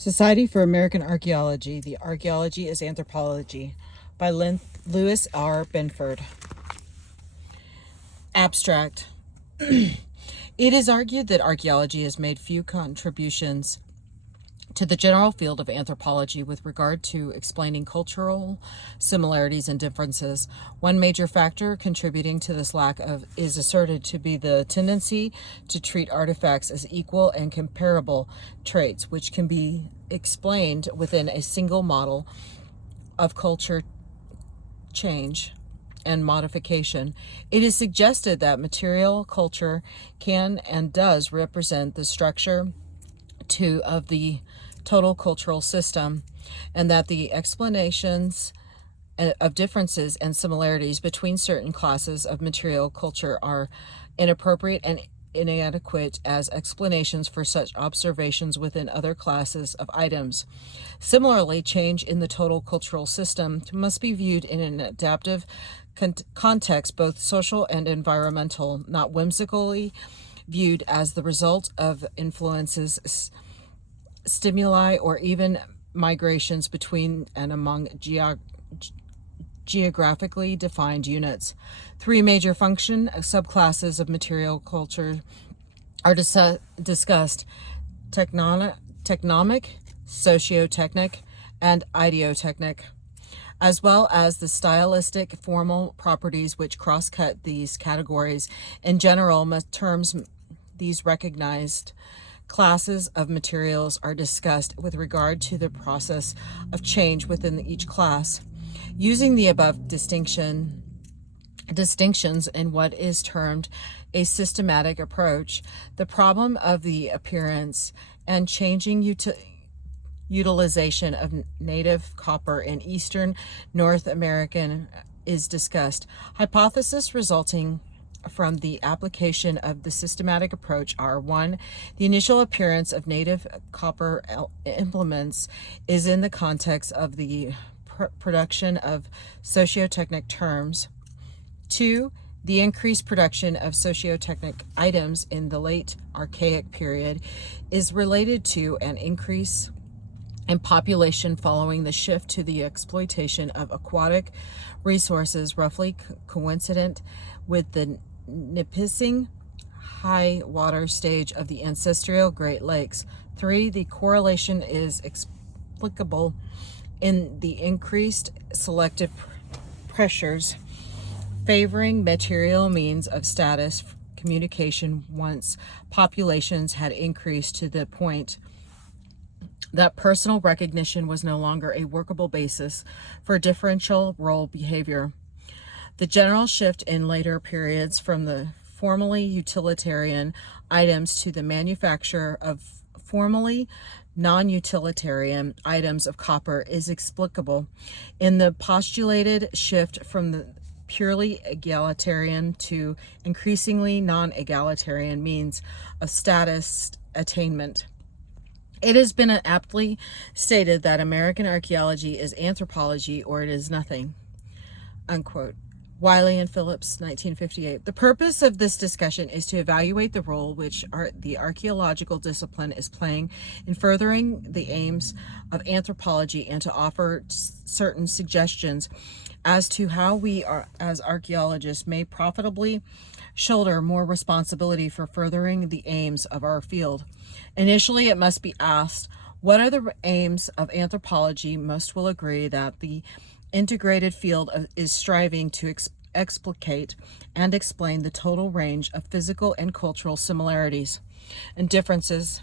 Society for American Archaeology. The Archaeology is Anthropology by Lewis R. Benford. Abstract. It is argued that archaeology has made few contributions to the general field of anthropology with regard to explaining cultural similarities and differences. One major factor contributing to this lack of is asserted to be the tendency to treat artifacts as equal and comparable traits, which can be explained within a single model of culture change and modification. It is suggested that material culture can and does represent the structure of the total cultural system, and that the explanations of differences and similarities between certain classes of material culture are inappropriate and inadequate as explanations for such observations within other classes of items. Similarly, change in the total cultural system must be viewed in an adaptive context, both social and environmental, not whimsically viewed as the result of influences, stimuli, or even migrations between and among geographically defined units. Three major function subclasses of material culture are discussed: technomic, sociotechnic, and ideotechnic, as well as the stylistic formal properties which cross-cut these categories. In general terms, these recognized classes of materials are discussed with regard to the process of change within each class. Using the above distinctions in what is termed a systematic approach, the problem of the appearance and changing utilization of native copper in Eastern North America is discussed. Hypotheses resulting from the application of the systematic approach are: 1. The initial appearance of native copper implements is in the context of the production of sociotechnic terms. 2. The increased production of sociotechnic items in the late Archaic period is related to an increase in population following the shift to the exploitation of aquatic resources, roughly coincident with the Nipissing high water stage of the ancestral Great Lakes. 3. The correlation is explicable in the increased selective pressures favoring material means of status communication once populations had increased to the point that personal recognition was no longer a workable basis for differential role behavior. The general shift in later periods from the formally utilitarian items to the manufacture of formally non-utilitarian items of copper is explicable in the postulated shift from the purely egalitarian to increasingly non-egalitarian means of status attainment. It has been aptly stated that American archaeology is anthropology or it is nothing. Unquote. Wiley and Phillips, 1958. The purpose of this discussion is to evaluate the role which the archaeological discipline is playing in furthering the aims of anthropology and to offer certain suggestions as to how we as archaeologists may profitably shoulder more responsibility for furthering the aims of our field. Initially, it must be asked, what are the aims of anthropology? Most will agree that the integrated field is striving to explicate and explain the total range of physical and cultural similarities and differences,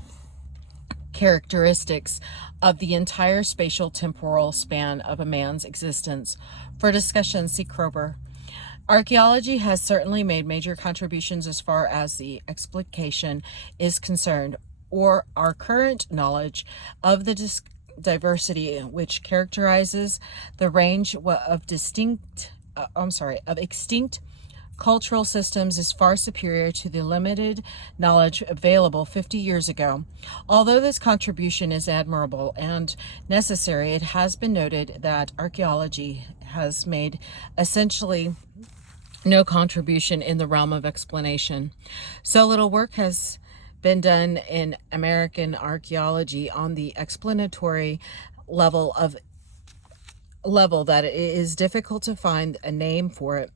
characteristics of the entire spatial temporal span of a man's existence. For discussion, see Kroeber. Archaeology has certainly made major contributions as far as the explication is concerned, or our current knowledge of the diversity which characterizes the range of extinct cultural systems is far superior to the limited knowledge available 50 years ago. Although this contribution is admirable and necessary, it has been noted that archaeology has made essentially no contribution in the realm of explanation. So little work has been done in American archaeology on the explanatory level that it is difficult to find a name for it.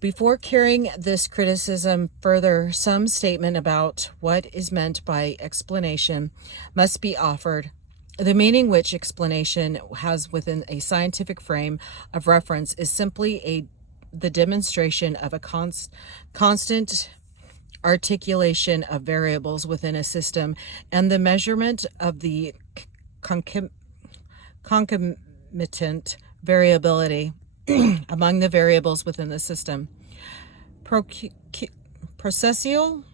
Before carrying this criticism further, some statement about what is meant by explanation must be offered. The meaning which explanation has within a scientific frame of reference is simply the demonstration of a constant articulation of variables within a system and the measurement of the concomitant variability among the variables within the system. Processual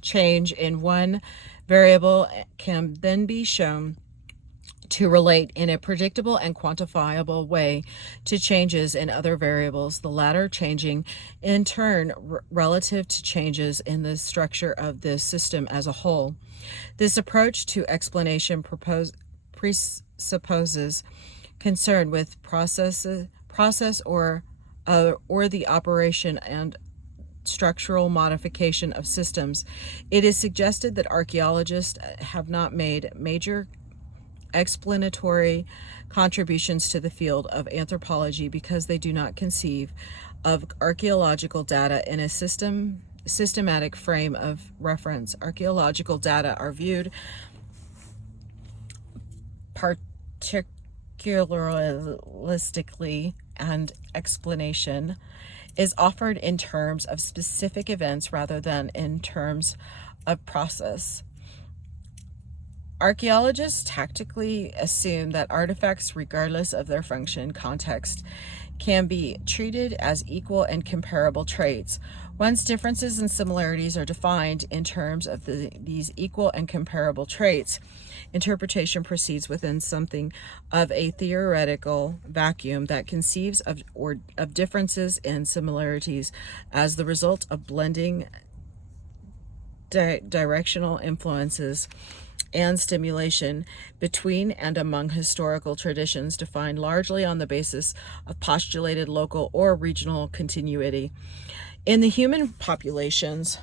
change in one variable can then be shown to relate in a predictable and quantifiable way to changes in other variables, the latter changing in turn relative to changes in the structure of the system as a whole. This approach to explanation presupposes concern with process or the operation and structural modification of systems. It is suggested that archaeologists have not made major explanatory contributions to the field of anthropology because they do not conceive of archaeological data in a systematic frame of reference. Archaeological data are viewed particularistically, and explanation is offered in terms of specific events rather than in terms of process. Archaeologists tactically assume that artifacts, regardless of their function, context, can be treated as equal and comparable traits. Once differences and similarities are defined in terms of these equal and comparable traits, interpretation proceeds within something of a theoretical vacuum that conceives of differences and similarities as the result of blending directional influences and stimulation between and among historical traditions defined largely on the basis of postulated local or regional continuity. In the human populations,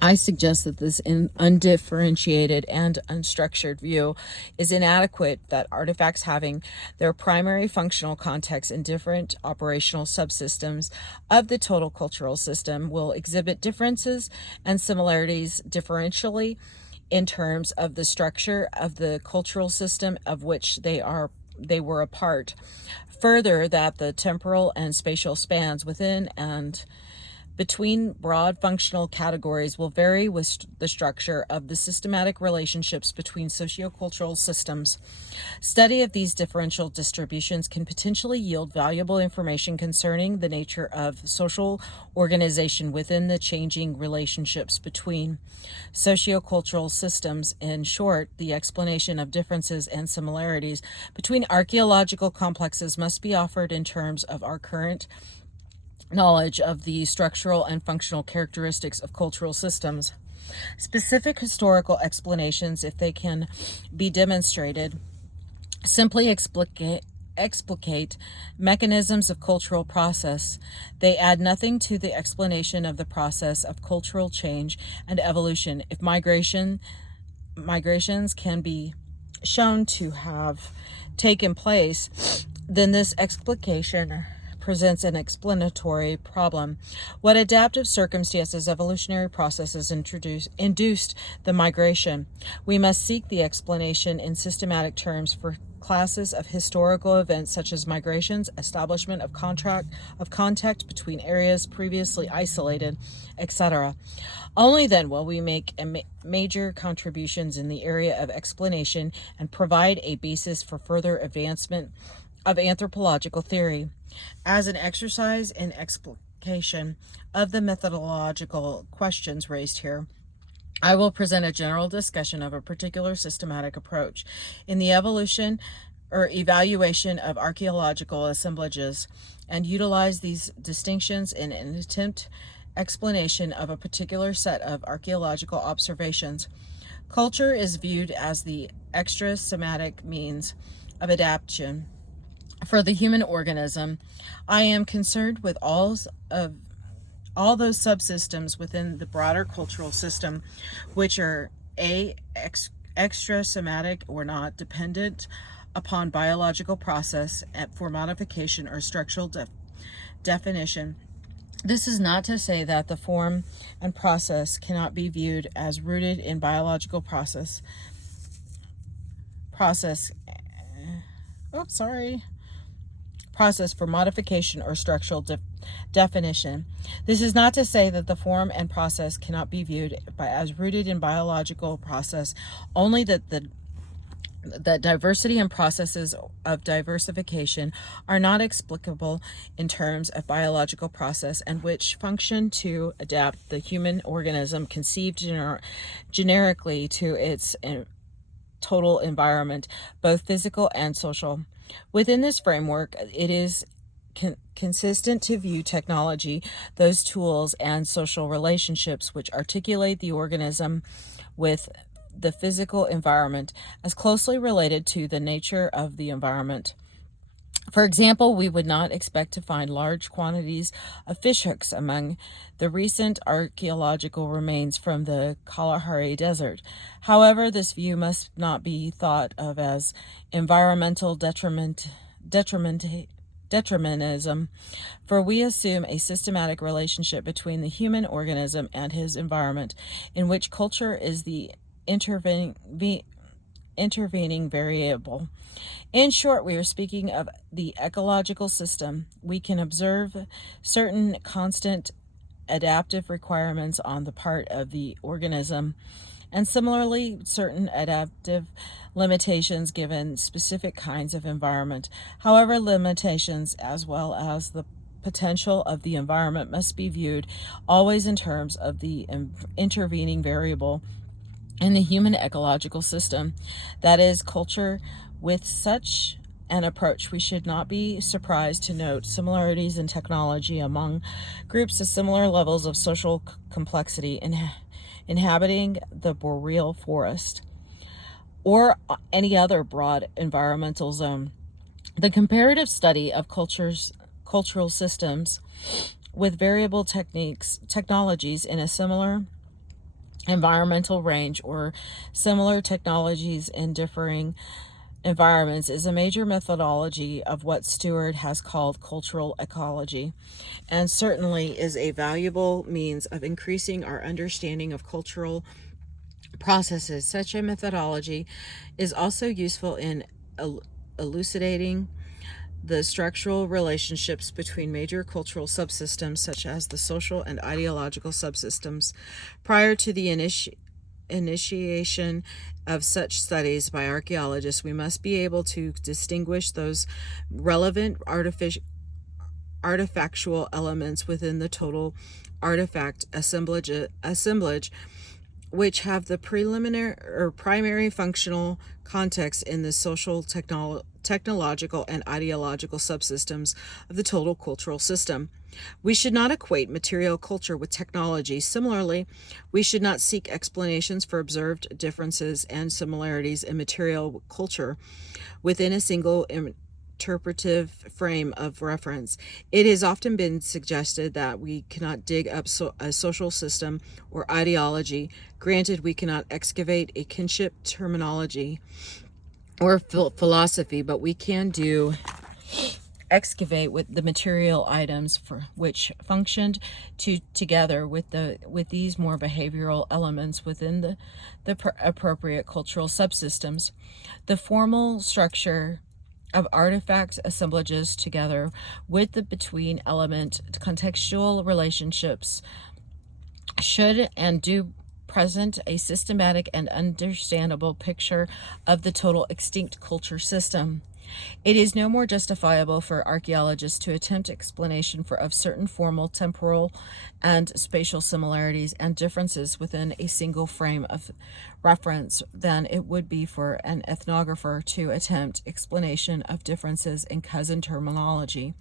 I suggest that this undifferentiated and unstructured view is inadequate, that artifacts having their primary functional context in different operational subsystems of the total cultural system will exhibit differences and similarities differentially in terms of the structure of the cultural system of which they were a part. Further, that the temporal and spatial spans within and between broad functional categories will vary with the structure of the systematic relationships between sociocultural systems. Study of these differential distributions can potentially yield valuable information concerning the nature of social organization within the changing relationships between sociocultural systems. In short, the explanation of differences and similarities between archaeological complexes must be offered in terms of our current knowledge of the structural and functional characteristics of cultural systems. Specific historical explanations, if they can be demonstrated, simply explicate mechanisms of cultural process. They add nothing to the explanation of the process of cultural change and evolution. If migrations can be shown to have taken place, then this explication presents an explanatory problem. What adaptive circumstances, evolutionary processes induced the migration? We must seek the explanation in systematic terms for classes of historical events such as migrations, establishment of contact between areas previously isolated, etc. Only then will we make major contributions in the area of explanation and provide a basis for further advancement of anthropological theory. As an exercise in explication of the methodological questions raised here, I will present a general discussion of a particular systematic approach in the evaluation of archaeological assemblages, and utilize these distinctions in an attempt explanation of a particular set of archaeological observations. Culture is viewed as the extra-somatic means of adaptation for the human organism. I am concerned with all all those subsystems within the broader cultural system, which are extrasomatic or not dependent upon biological process for modification or structural definition. This is not to say that the form and process cannot be viewed as rooted in biological process for modification or structural definition. This is not to say that the form and process cannot be viewed as rooted in biological process, only that the diversity and processes of diversification are not explicable in terms of biological process, and which function to adapt the human organism conceived generically to its total environment, both physical and social. Within this framework, it is consistent to view technology, those tools and social relationships which articulate the organism with the physical environment, as closely related to the nature of the environment. For example, we would not expect to find large quantities of fishhooks among the recent archaeological remains from the Kalahari Desert. However, this view must not be thought of as environmental determinism, for we assume a systematic relationship between the human organism and his environment, in which culture is the intervening variable. In short, we are speaking of the ecological system. We can observe certain constant adaptive requirements on the part of the organism, and similarly certain adaptive limitations given specific kinds of environment. However, limitations as well as the potential of the environment must be viewed always in terms of the intervening variable in the human ecological system, that is, culture. With such an approach, we should not be surprised to note similarities in technology among groups of similar levels of social complexity inhabiting the boreal forest or any other broad environmental zone. The comparative study of cultural systems with variable technologies in a similar environmental range or similar technologies in differing environments is a major methodology of what Stewart has called cultural ecology, and certainly is a valuable means of increasing our understanding of cultural processes. Such a methodology is also useful in elucidating the structural relationships between major cultural subsystems, such as the social and ideological subsystems. Prior to the initiation of such studies by archaeologists, we must be able to distinguish those relevant artifactual elements within the total artifact assemblage which have the preliminary or primary functional context in the social, technological, and ideological subsystems of the total cultural system. We should not equate material culture with technology. Similarly, we should not seek explanations for observed differences and similarities in material culture within a single interpretive frame of reference. It has often been suggested that we cannot dig up a social system or ideology. Granted, we cannot excavate a kinship terminology or philosophy, but we can excavate with the material items for which functioned together with these more behavioral elements within the appropriate cultural subsystems. The formal structure of artifact assemblages together with the between element contextual relationships should and do present a systematic and understandable picture of the total extinct culture system. It is no more justifiable for archaeologists to attempt explanation of certain formal, temporal, and spatial similarities and differences within a single frame of reference than it would be for an ethnographer to attempt explanation of differences in cousin terminology,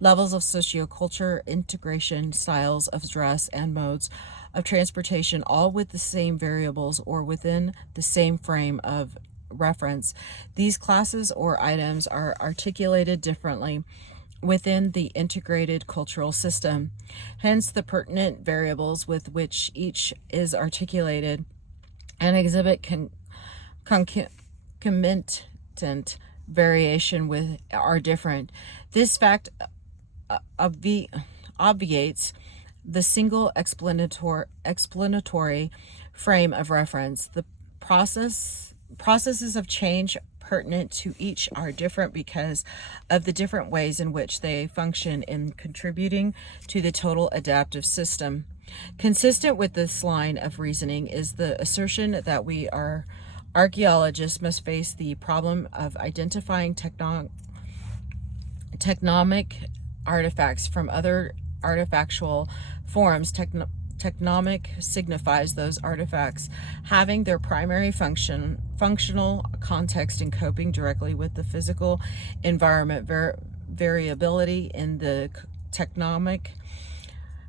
levels of socioculture, integration, styles of dress, and modes of transportation, all with the same variables or within the same frame of reference. These classes or items are articulated differently within the integrated cultural system. Hence, the pertinent variables with which each is articulated and exhibit concomitant variation with are different. This fact obviates the single explanatory frame of reference. The processes of change pertinent to each are different because of the different ways in which they function in contributing to the total adaptive system. Consistent with this line of reasoning is the assertion that we archaeologists must face the problem of identifying tectonic artifacts from other artifactual forms. Tectonic signifies those artifacts having their primary functional context in coping directly with the physical environment. Variability in the tectonic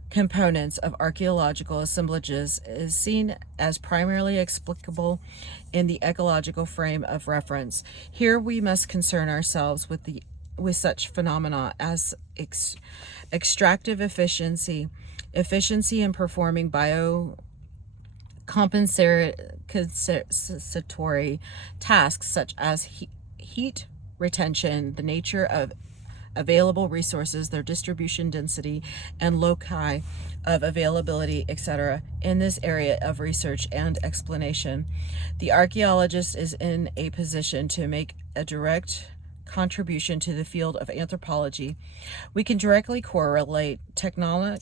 components of archaeological assemblages is seen as primarily explicable in the ecological frame of reference. Here we must concern ourselves with such phenomena as extractive efficiency in performing biocompensatory tasks such as heat retention, the nature of available resources, their distribution density, and loci of availability, etc. In this area of research and explanation, the archaeologist is in a position to make a direct contribution to the field of anthropology. We can directly correlate tectonic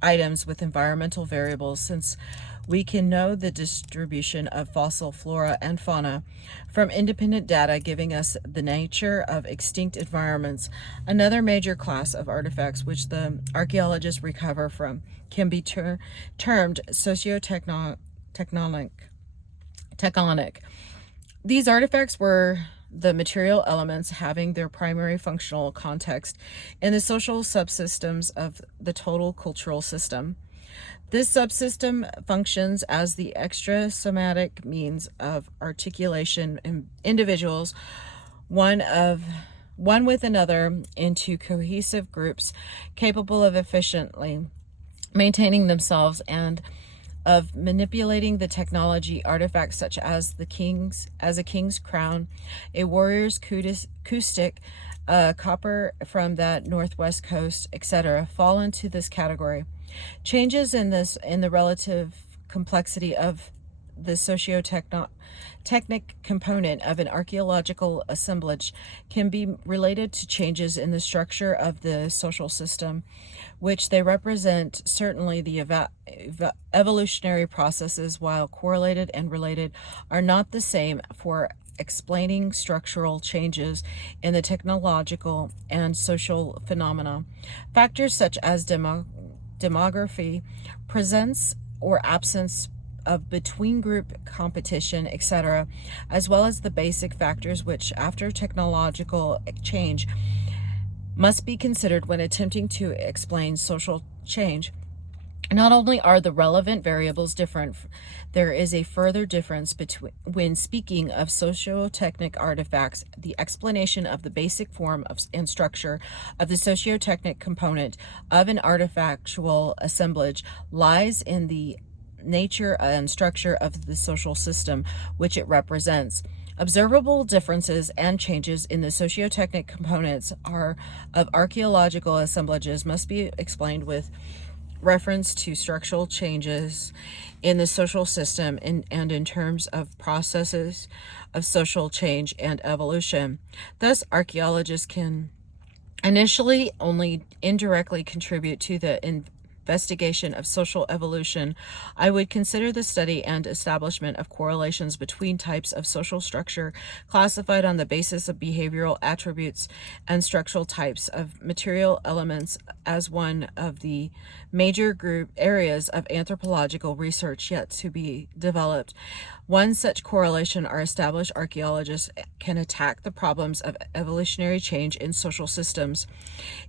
items with environmental variables, since we can know the distribution of fossil flora and fauna from independent data giving us the nature of extinct environments. Another major class of artifacts which the archaeologists recover from can be termed socio-tectonic. These artifacts were the material elements having their primary functional context in the social subsystems of the total cultural system. This subsystem functions as the extrasomatic means of articulation in individuals, one with another, into cohesive groups capable of efficiently maintaining themselves and of manipulating the technology. Artifacts such as a king's crown, a warrior's acoustic, copper from that northwest coast, etc., fall into this category. Changes in the relative complexity of the socio-technic component of an archaeological assemblage can be related to changes in the structure of the social system, which they represent. Certainly the evolutionary processes, while correlated and related, are not the same for explaining structural changes in the technological and social phenomena. Factors such as demography, presence or absence of between-group competition, etc., as well as the basic factors which, after technological change, must be considered when attempting to explain social change. Not only are the relevant variables different, there is a further difference when speaking of socio-technic artifacts. The explanation of the basic form and structure of the socio-technic component of an artifactual assemblage lies in the nature and structure of the social system which it represents. Observable differences and changes in the socio-technic components of archaeological assemblages must be explained with reference to structural changes in the social system and in terms of processes of social change and evolution. Thus, archaeologists can initially only indirectly contribute to the investigation of social evolution. I would consider the study and establishment of correlations between types of social structure classified on the basis of behavioral attributes and structural types of material elements as one of the major group areas of anthropological research yet to be developed. One such correlation are established archaeologists can attack the problems of evolutionary change in social systems.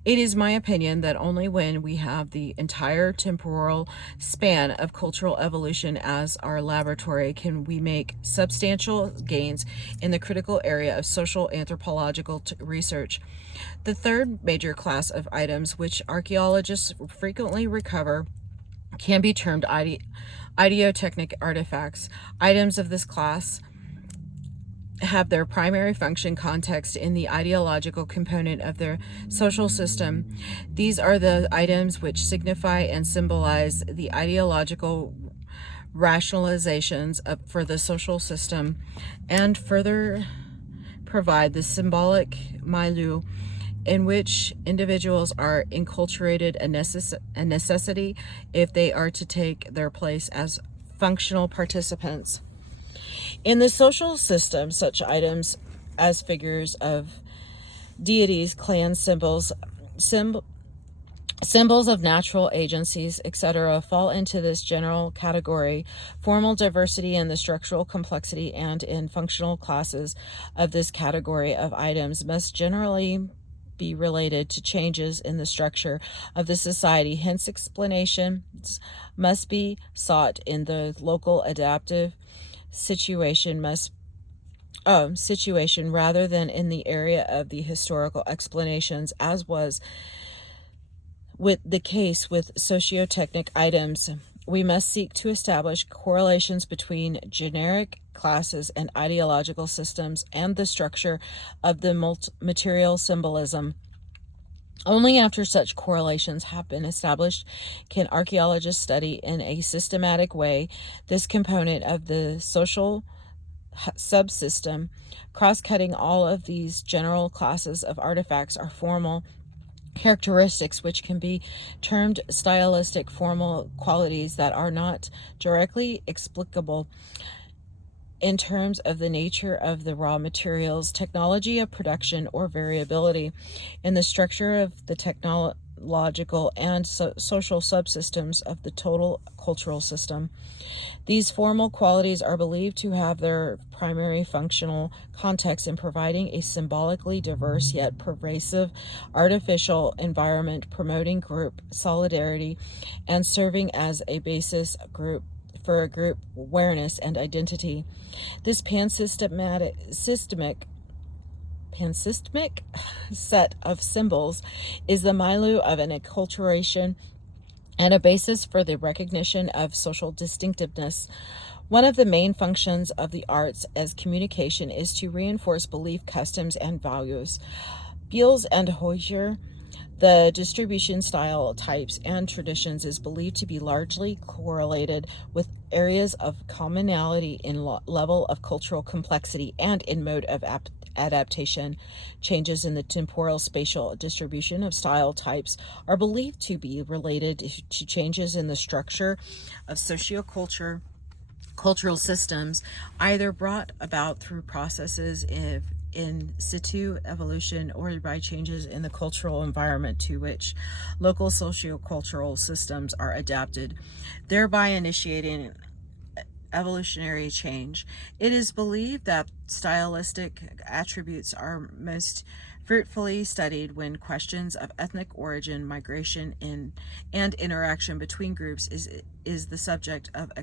It is my opinion that only when we have the entire entire temporal span of cultural evolution as our laboratory can we make substantial gains in the critical area of social anthropological research. The third major class of items which archaeologists frequently recover can be termed ideotechnic artifacts. Items of this class have their primary function context in the ideological component of their social system. These are the items which signify and symbolize the ideological rationalizations for the social system and further provide the symbolic milieu in which individuals are enculturated, a necessity if they are to take their place as functional participants. In the social system, such items as figures of deities, clan symbols, symbols of natural agencies, etc., fall into this general category. Formal diversity in the structural complexity and in functional classes of this category of items must generally be related to changes in the structure of the society. Hence, explanations must be sought in the local adaptive situation rather than in the area of the historical explanations, as was with the case with sociotechnic items. We must seek to establish correlations between generic classes and ideological systems and the structure of the material symbolism. Only after such correlations have been established can archaeologists study in a systematic way this component of the social subsystem. Cross-cutting all of these general classes of artifacts are formal characteristics which can be termed stylistic formal qualities that are not directly explicable in terms of the nature of the raw materials, technology of production, or variability in the structure of the technological and social subsystems of the total cultural system. These formal qualities are believed to have their primary functional context in providing a symbolically diverse yet pervasive artificial environment, promoting group solidarity and serving as a basis for a group awareness and identity. This pansystemic set of symbols is the milieu of an acculturation and a basis for the recognition of social distinctiveness. One of the main functions of the arts as communication is to reinforce belief, customs, and values. Beals and Hoyer, the distribution style, types, and traditions is believed to be largely correlated with areas of commonality in level of cultural complexity and in mode of adaptation. Changes in the temporal spatial distribution of style types are believed to be related to changes in the structure of cultural systems, either brought about through processes in situ evolution or by changes in the cultural environment to which local sociocultural systems are adapted, thereby initiating evolutionary change. It is believed that stylistic attributes are most fruitfully studied when questions of ethnic origin, migration, and interaction between groups is the subject of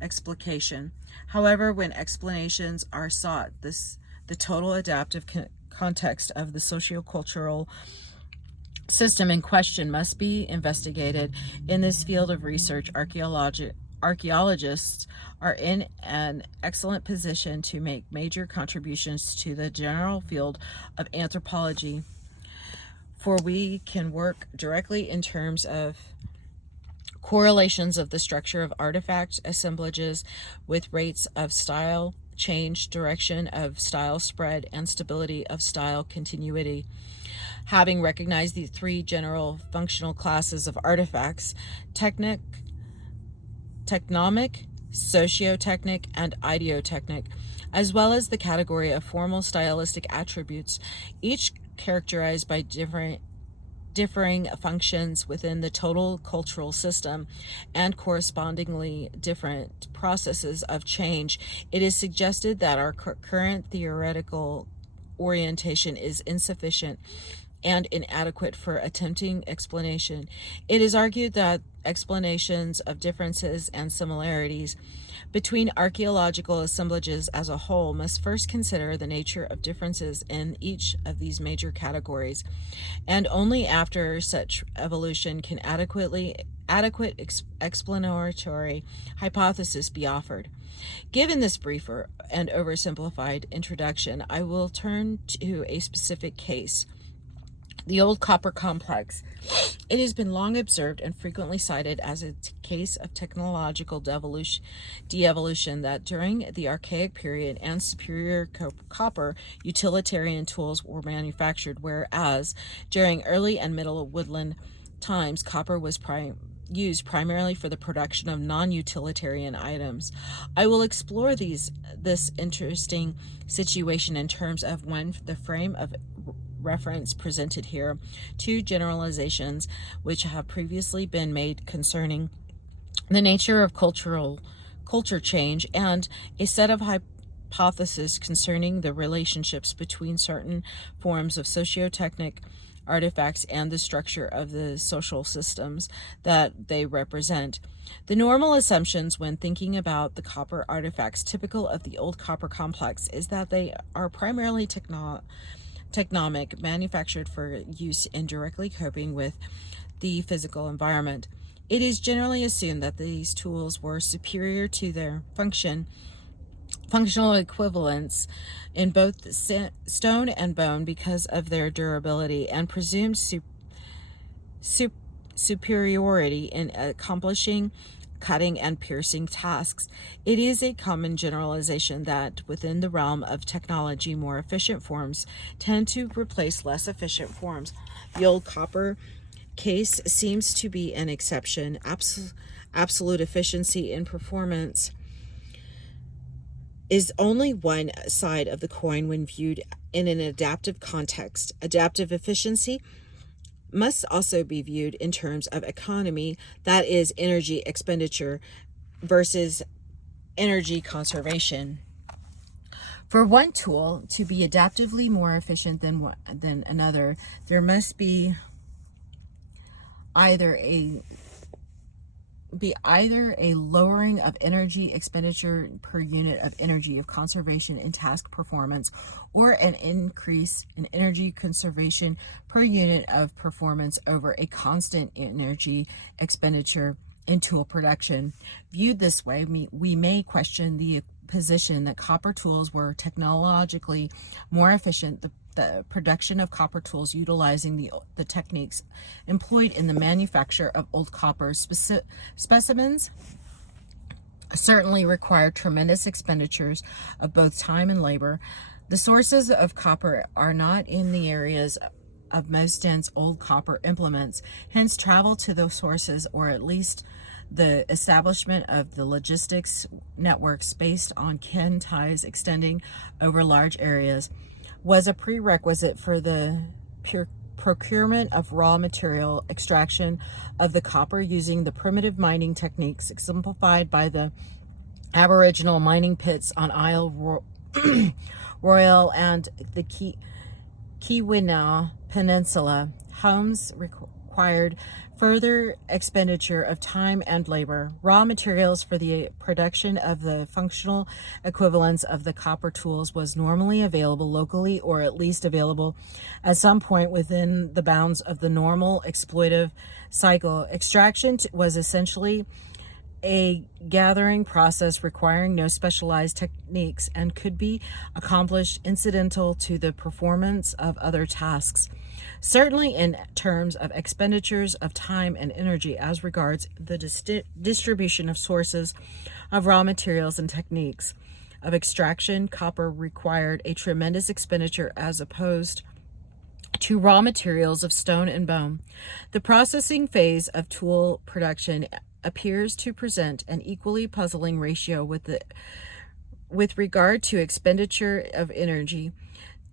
explication. However, when explanations are sought, the total adaptive context of the sociocultural system in question must be investigated. In this field of research, archaeologists are in an excellent position to make major contributions to the general field of anthropology, for we can work directly in terms of correlations of the structure of artifact assemblages with rates of style change, direction of style spread, and stability of style continuity. Having recognized the three general functional classes of artifacts, technomic, sociotechnic, and ideotechnic, as well as the category of formal stylistic attributes, each characterized by differing functions within the total cultural system and correspondingly different processes of change, it is suggested that our current theoretical orientation is insufficient and inadequate for attempting explanation. It is argued that explanations of differences and similarities between archaeological assemblages as a whole must first consider the nature of differences in each of these major categories, and only after such evolution can adequate explanatory hypothesis be offered. Given this briefer and oversimplified introduction, I will turn to a specific case: the old copper complex. It has been long observed and frequently cited as a case of technological de-evolution that during the Archaic period and superior copper utilitarian tools were manufactured, whereas during early and middle woodland times copper was used primarily for the production of non-utilitarian items. I will explore this interesting situation in terms of, one, the frame of reference presented here, two, generalizations which have previously been made concerning the nature of culture change, and a set of hypotheses concerning the relationships between certain forms of socio-technic artifacts and the structure of the social systems that they represent. The normal assumptions when thinking about the copper artifacts typical of the old copper complex is that they are primarily technomic, manufactured for use in directly coping with the physical environment. It is generally assumed that these tools were superior to their functional equivalents in both stone and bone because of their durability and presumed superiority in accomplishing cutting and piercing tasks. It is a common generalization that within the realm of technology, more efficient forms tend to replace less efficient forms. The old copper case seems to be an exception. Absolute efficiency in performance is only one side of the coin when viewed in an adaptive context. Adaptive efficiency must also be viewed in terms of economy, that is, energy expenditure versus energy conservation. For one tool to be adaptively more efficient than another, there must be either a lowering of energy expenditure per unit of energy of conservation in task performance, or an increase in energy conservation per unit of performance over a constant energy expenditure in tool production. Viewed this way, we may question the position that copper tools were technologically more efficient. The production of copper tools utilizing the techniques employed in the manufacture of old copper specimens certainly require tremendous expenditures of both time and labor. The sources of copper are not in the areas of most dense old copper implements, hence travel to those sources, or at least the establishment of the logistics networks based on ken ties extending over large areas, was a prerequisite for the procurement of raw material extraction of the copper using the primitive mining techniques exemplified by the Aboriginal mining pits on Isle Royale and the Keweenaw Peninsula. Homes required further expenditure of time and labor. Raw materials for the production of the functional equivalents of the copper tools was normally available locally, or at least available at some point within the bounds of the normal exploitive cycle. Extraction was essentially a gathering process requiring no specialized techniques and could be accomplished incidental to the performance of other tasks. Certainly in terms of expenditures of time and energy as regards the distribution of sources of raw materials and techniques of extraction, copper required a tremendous expenditure as opposed to raw materials of stone and bone. The processing phase of tool production appears to present an equally puzzling ratio with regard to expenditure of energy.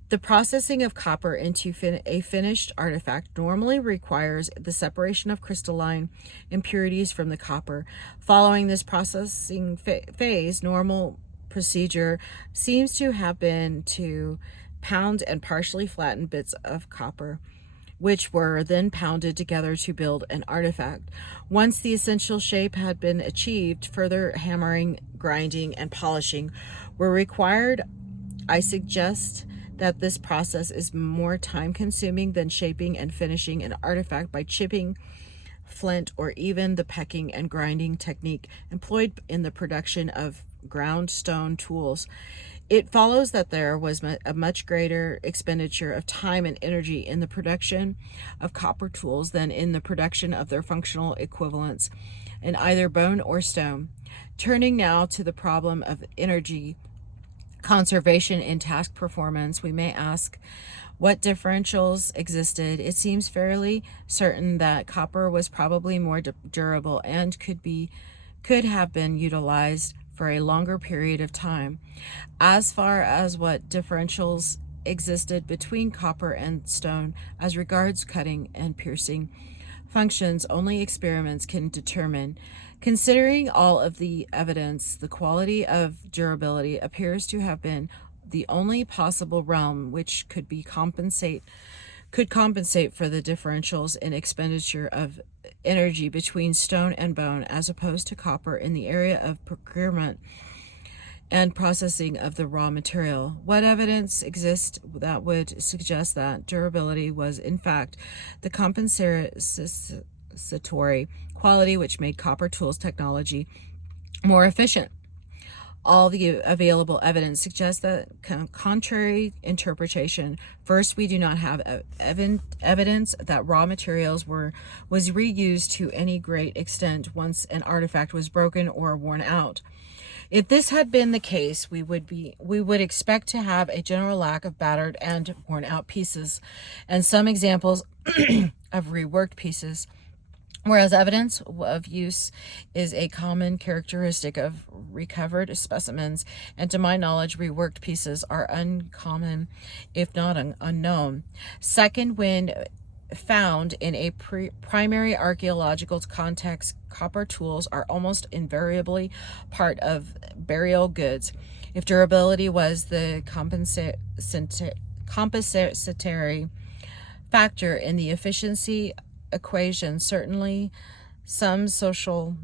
The processing of copper into a finished artifact normally requires the separation of crystalline impurities from the copper. Following this processing phase, normal procedure seems to have been to pound and partially flatten bits of copper. which were then pounded together to build an artifact. Once the essential shape had been achieved, further hammering, grinding, and polishing were required. I suggest that this process is more time-consuming than shaping and finishing an artifact by chipping flint, or even the pecking and grinding technique employed in the production of ground stone tools. It follows that there was a much greater expenditure of time and energy in the production of copper tools than in the production of their functional equivalents in either bone or stone. Turning now to the problem of energy conservation in task performance, we may ask what differentials existed. It seems fairly certain that copper was probably more durable and could have been utilized for a longer period of time. As far as what differentials existed between copper and stone as regards cutting and piercing functions, only experiments can determine. Considering all of the evidence, the quality of durability appears to have been the only possible realm which could compensate for the differentials in expenditure of energy between stone and bone, as opposed to copper in the area of procurement and processing of the raw material. What evidence exists that would suggest that durability was in fact the compensatory quality which made copper tools technology more efficient? All the available evidence suggests that contrary interpretation. First, we do not have evidence that raw materials was reused to any great extent once an artifact was broken or worn out. If this had been the case, we would expect to have a general lack of battered and worn out pieces, and some examples of reworked pieces. Whereas evidence of use is a common characteristic of recovered specimens, and to my knowledge, reworked pieces are uncommon, if not unknown. Second, when found in a primary archaeological context, copper tools are almost invariably part of burial goods. If durability was the compensatory factor in the efficiency equation, certainly some social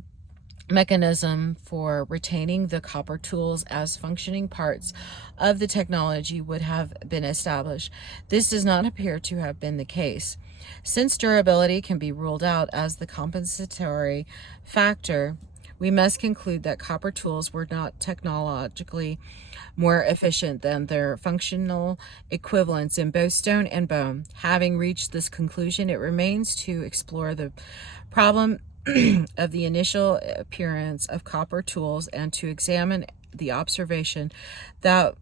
mechanism for retaining the copper tools as functioning parts of the technology would have been established. This does not appear to have been the case. Since durability can be ruled out as the compensatory factor, we must conclude that copper tools were not technologically more efficient than their functional equivalents in both stone and bone. Having reached this conclusion, it remains to explore the problem of the initial appearance of copper tools and to examine the observation that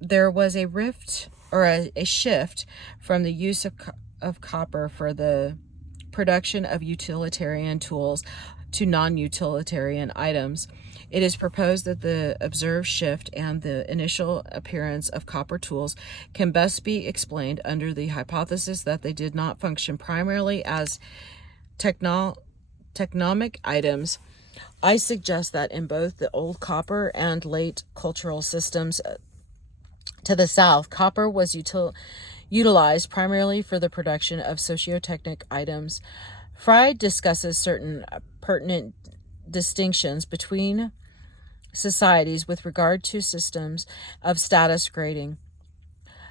there was a rift or a shift from the use of copper for the production of utilitarian tools to non-utilitarian items. It is proposed that the observed shift and the initial appearance of copper tools can best be explained under the hypothesis that they did not function primarily as technomic items. I suggest that in both the old copper and late cultural systems to the south, copper was utilized primarily for the production of sociotechnic items. Fried discusses certain pertinent distinctions between societies with regard to systems of status grading.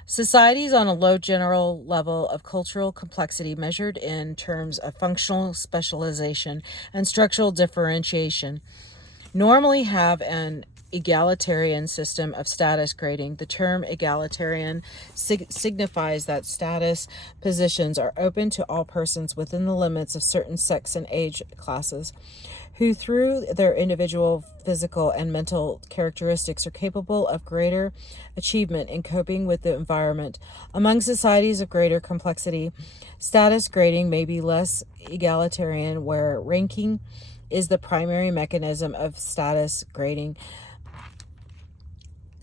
Societies on a low general level of cultural complexity measured in terms of functional specialization and structural differentiation normally have an egalitarian system of status grading. The term egalitarian signifies that status positions are open to all persons within the limits of certain sex and age classes, who through their individual physical and mental characteristics are capable of greater achievement in coping with the environment. Among societies of greater complexity, status grading may be less egalitarian, where ranking is the primary mechanism of status grading.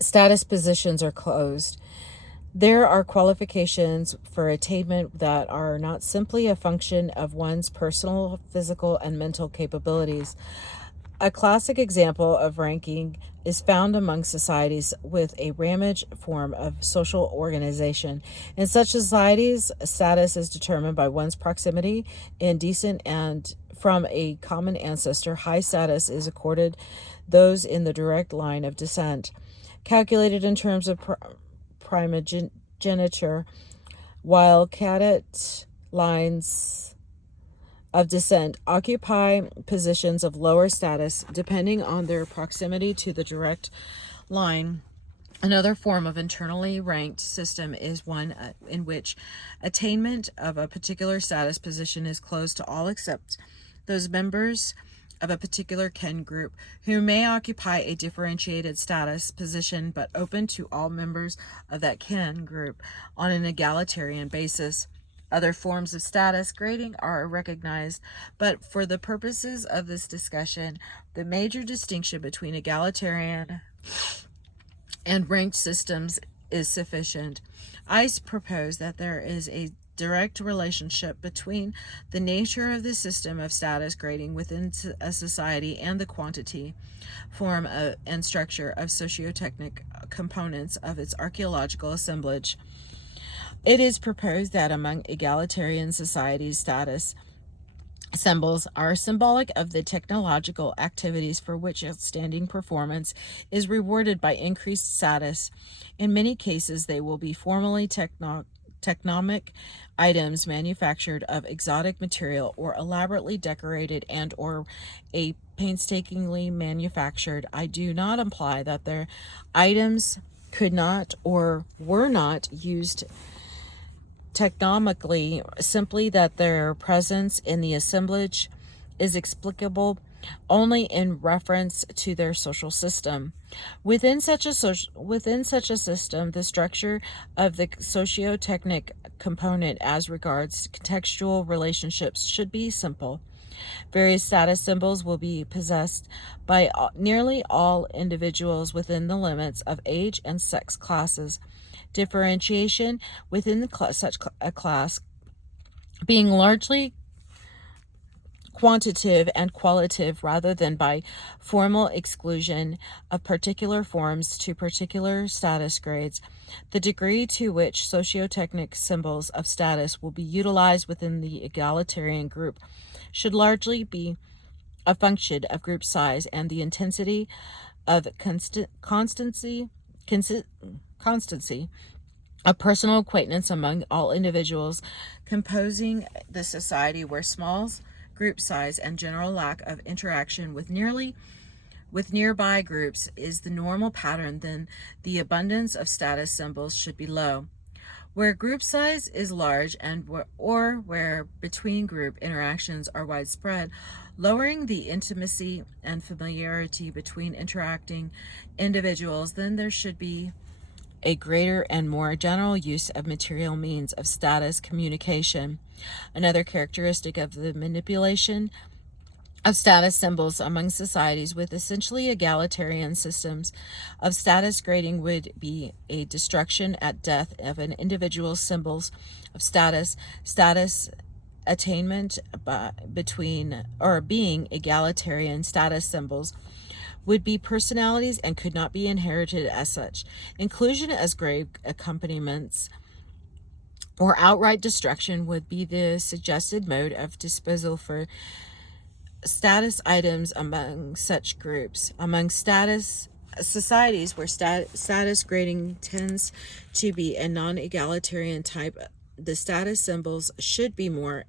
Status positions are closed. There are qualifications for attainment that are not simply a function of one's personal, physical, and mental capabilities. A classic example of ranking is found among societies with a ramage form of social organization. In such societies, status is determined by one's proximity in descent and from a common ancestor. High status is accorded those in the direct line of descent, calculated in terms of primogeniture, while cadet lines of descent occupy positions of lower status depending on their proximity to the direct line. Another form of internally ranked system is one in which attainment of a particular status position is closed to all except those members of a particular kin group who may occupy a differentiated status position but open to all members of that kin group on an egalitarian basis. Other forms of status grading are recognized, but for the purposes of this discussion, the major distinction between egalitarian and ranked systems is sufficient. I propose that there is a direct relationship between the nature of the system of status grading within a society and the quantity, form, and structure of sociotechnic components of its archaeological assemblage. It is proposed that among egalitarian societies, status symbols are symbolic of the technological activities for which outstanding performance is rewarded by increased status. In many cases, they will be formally technomic items manufactured of exotic material or elaborately decorated and or a painstakingly manufactured. I do not imply that their items could not or were not used technomically, simply that their presence in the assemblage is explicable only in reference to their social system. Within such a system, the structure of the sociotechnic component as regards contextual relationships should be simple. Various status symbols will be possessed by nearly all individuals within the limits of age and sex classes. Differentiation within such a class being largely quantitative and qualitative rather than by formal exclusion of particular forms to particular status grades. The degree to which sociotechnic symbols of status will be utilized within the egalitarian group should largely be a function of group size and the intensity of constancy of personal acquaintance among all individuals composing the society, where small group size and general lack of interaction with nearby groups is the normal pattern, then the abundance of status symbols should be low. Where group size is large and where between group interactions are widespread, lowering the intimacy and familiarity between interacting individuals, then there should be a greater and more general use of material means of status communication. Another characteristic of the manipulation of status symbols among societies with essentially egalitarian systems of status grading would be a destruction at death of an individual's symbols of status attainment between or being egalitarian status symbols would be personalities and could not be inherited as such. Inclusion as grave accompaniments or outright destruction would be the suggested mode of disposal for status items among such groups. Among status societies where status grading tends to be a non-egalitarian type, the status symbols should be more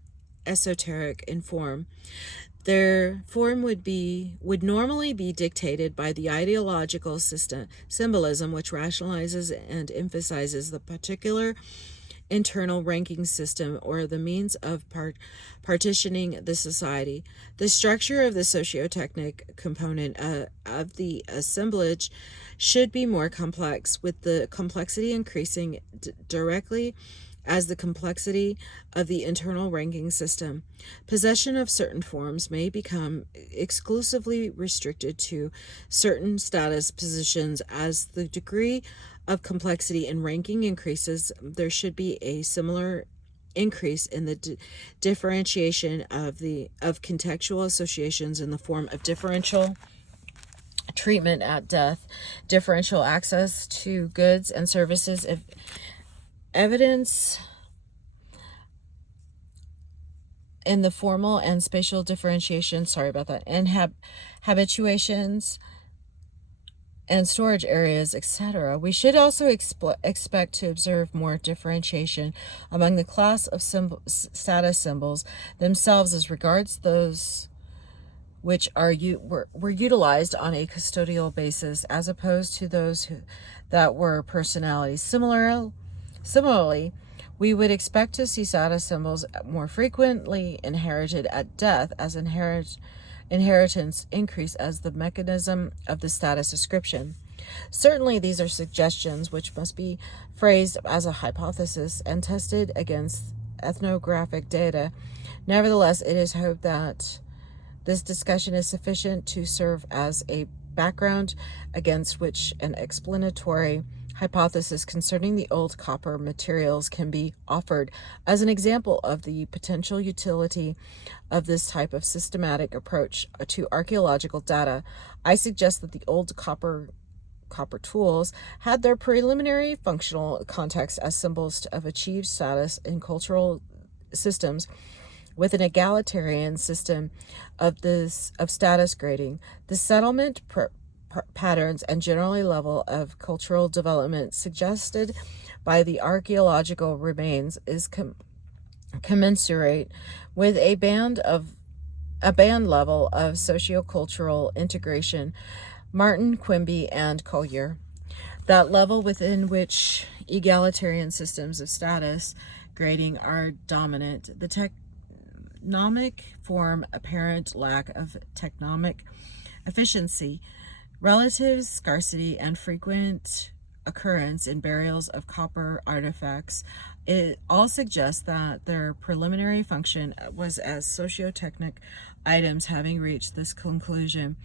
esoteric in form. Their form would normally be dictated by the ideological symbolism which rationalizes and emphasizes the particular internal ranking system or the means of partitioning the society. The structure of the sociotechnic component of the assemblage should be more complex, with the complexity increasing directly as the complexity of the internal ranking system. Possession of certain forms may become exclusively restricted to certain status positions. As the degree of complexity in ranking increases, there should be a similar increase in the differentiation of contextual associations in the form of differential treatment at death, differential access to goods and services, if evidence in the formal and spatial differentiation, and habituations and storage areas, etc. We should also expect to observe more differentiation among the class of status symbols themselves as regards those which were utilized on a custodial basis, as opposed to those that were personalities. Similarly, we would expect to see status symbols more frequently inherited at death, as inheritance increase as the mechanism of the status ascription. Certainly, these are suggestions which must be phrased as a hypothesis and tested against ethnographic data. Nevertheless, it is hoped that this discussion is sufficient to serve as a background against which an explanatory hypothesis concerning the old copper materials can be offered as an example of the potential utility of this type of systematic approach to archaeological data. I suggest that the old copper tools had their preliminary functional context as symbols of achieved status in cultural systems with an egalitarian system of status grading. The settlement patterns and generally level of cultural development suggested by the archaeological remains is commensurate with a band level of sociocultural integration. Martin, Quimby, and Collier. That level within which egalitarian systems of status grading are dominant. The technomic form apparent lack of technomic efficiency, relative scarcity, and frequent occurrence in burials of copper artifacts, it all suggests that their preliminary function was as socio-technic items. Having reached this conclusion,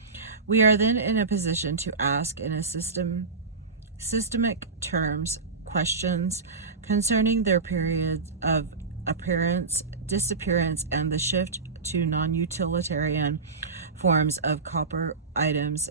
we are then in a position to ask in a systemic terms questions concerning their periods of appearance, disappearance, and the shift to non-utilitarian forms of copper items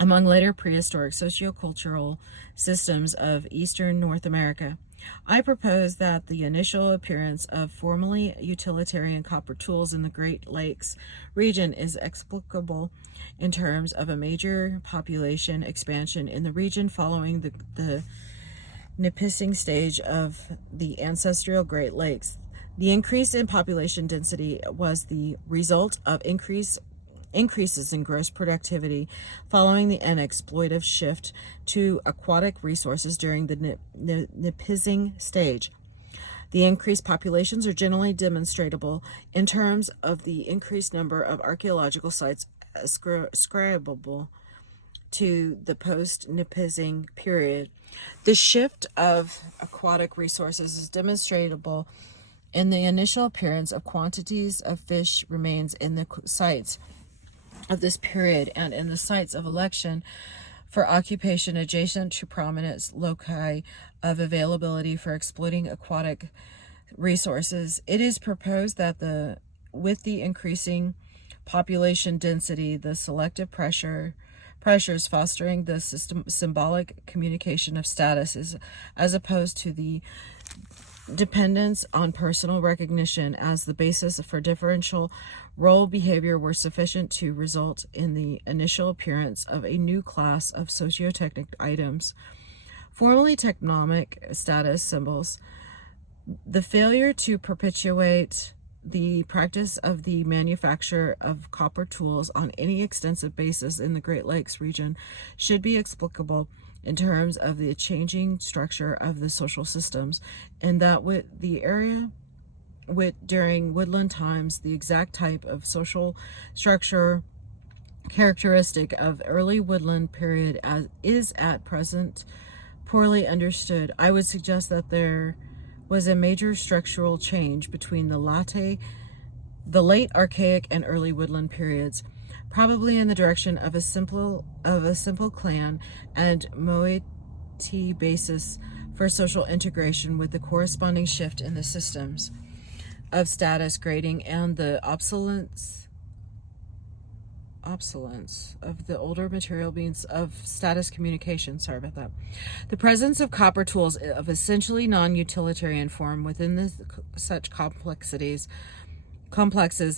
among later prehistoric sociocultural systems of eastern North America. I propose that the initial appearance of formally utilitarian copper tools in the Great Lakes region is explicable in terms of a major population expansion in the region following the nipissing stage of the ancestral Great Lakes. The increase in population density was the result of increases in gross productivity following the unexploitive shift to aquatic resources during the nipissing stage. The increased populations are generally demonstrable in terms of the increased number of archaeological sites ascribable to the post-nipissing period. The shift of aquatic resources is demonstrable in the initial appearance of quantities of fish remains in the sites of this period and in the sites of election for occupation adjacent to prominent loci of availability for exploiting aquatic resources. It is proposed that with the increasing population density, the selective pressures fostering the symbolic communication of status as opposed to the dependence on personal recognition as the basis for differential role behavior were sufficient to result in the initial appearance of a new class of sociotechnic items, formally technomic status symbols. The failure to perpetuate the practice of the manufacture of copper tools on any extensive basis in the Great Lakes region should be explicable in terms of the changing structure of the social systems, and that with the area during woodland times, the exact type of social structure characteristic of early woodland period is at present poorly understood. I would suggest that there was a major structural change between the late archaic and early woodland periods, probably in the direction of a simple clan and moiety basis for social integration, with the corresponding shift in the systems of status grading and the obsolescence of the older material means of status communication. Sorry about that. The presence of copper tools of essentially non-utilitarian form within such complexes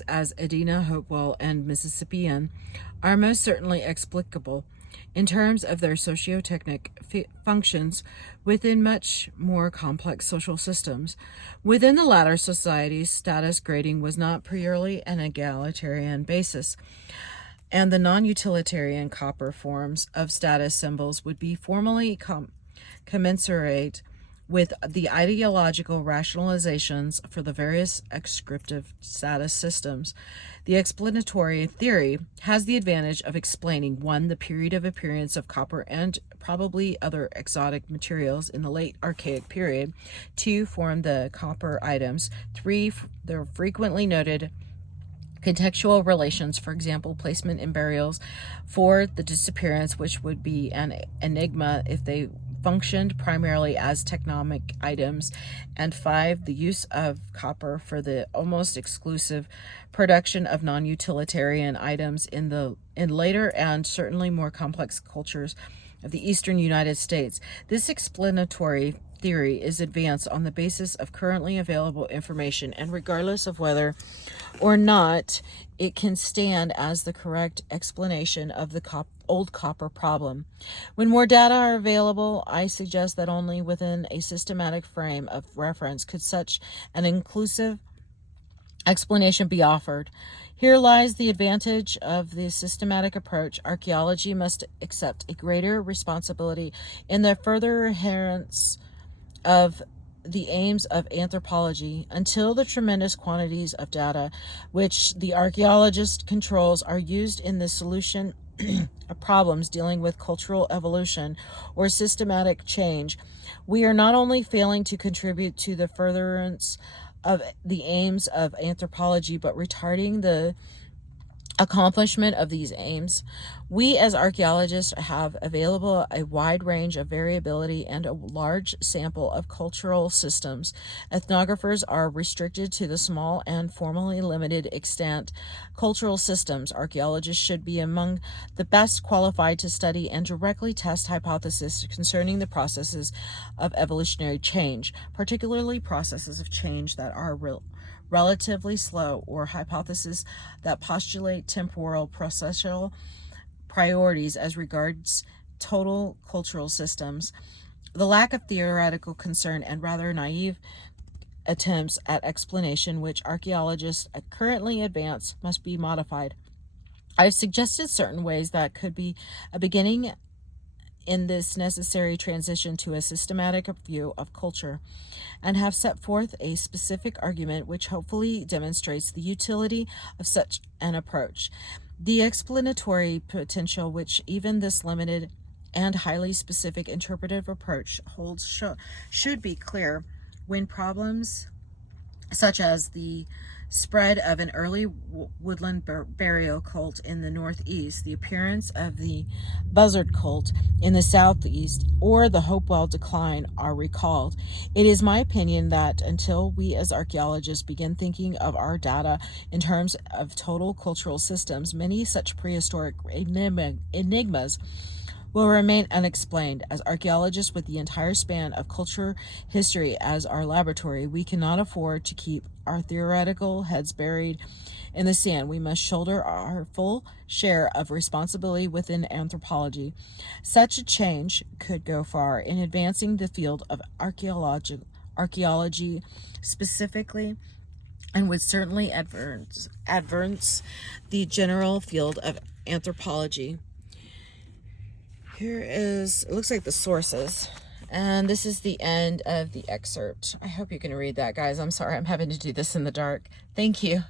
as Edina, Hopewell, and Mississippian are most certainly explicable in terms of their socio-technic functions within much more complex social systems. Within the latter societies, status grading was not purely an egalitarian basis, and the non-utilitarian copper forms of status symbols would be formally commensurate with the ideological rationalizations for the various ascriptive status systems. The explanatory theory has the advantage of explaining 1. The period of appearance of copper and probably other exotic materials in the late Archaic period. 2. Form the copper items. 3. The frequently noted contextual relations, for example, placement in burials. 4. The disappearance, which would be an enigma if they functioned primarily as technomic items. And 5. The use of copper for the almost exclusive production of non-utilitarian items in later and certainly more complex cultures of the eastern United States. This explanatory theory is advanced on the basis of currently available information, and regardless of whether or not it can stand as the correct explanation of the old copper problem. When more data are available, I suggest that only within a systematic frame of reference could such an inclusive explanation be offered. Here lies the advantage of the systematic approach. Archaeology must accept a greater responsibility in the further adherence of the aims of anthropology until the tremendous quantities of data which the archaeologist controls are used in the solution of problems dealing with cultural evolution or systematic change. We are not only failing to contribute to the furtherance of the aims of anthropology, but retarding the accomplishment of these aims. We as archaeologists have available a wide range of variability and a large sample of cultural systems. Ethnographers are restricted to the small and formally limited extent cultural systems. Archaeologists should be among the best qualified to study and directly test hypotheses concerning the processes of evolutionary change, particularly processes of change that are relatively slow, or hypotheses that postulate temporal processual priorities as regards total cultural systems. The lack of theoretical concern and rather naive attempts at explanation which archaeologists currently advance must be modified. I've suggested certain ways that could be a beginning in this necessary transition to a systematic view of culture, and have set forth a specific argument which hopefully demonstrates the utility of such an approach. The explanatory potential which even this limited and highly specific interpretive approach holds should be clear when problems such as the spread of an early woodland burial cult in the northeast, the appearance of the buzzard cult in the southeast, or the Hopewell decline are recalled. It is my opinion that until we as archaeologists begin thinking of our data in terms of total cultural systems, many such prehistoric enigmas will remain unexplained. As archaeologists with the entire span of culture history as our laboratory, we cannot afford to keep our theoretical heads buried in the sand. We must shoulder our full share of responsibility within anthropology. Such a change could go far in advancing the field of archaeology specifically, and would certainly advance the general field of anthropology. Here is, it looks like the sources, and this is the end of the excerpt. I hope you can read that, guys. I'm sorry I'm having to do this in the dark. Thank you.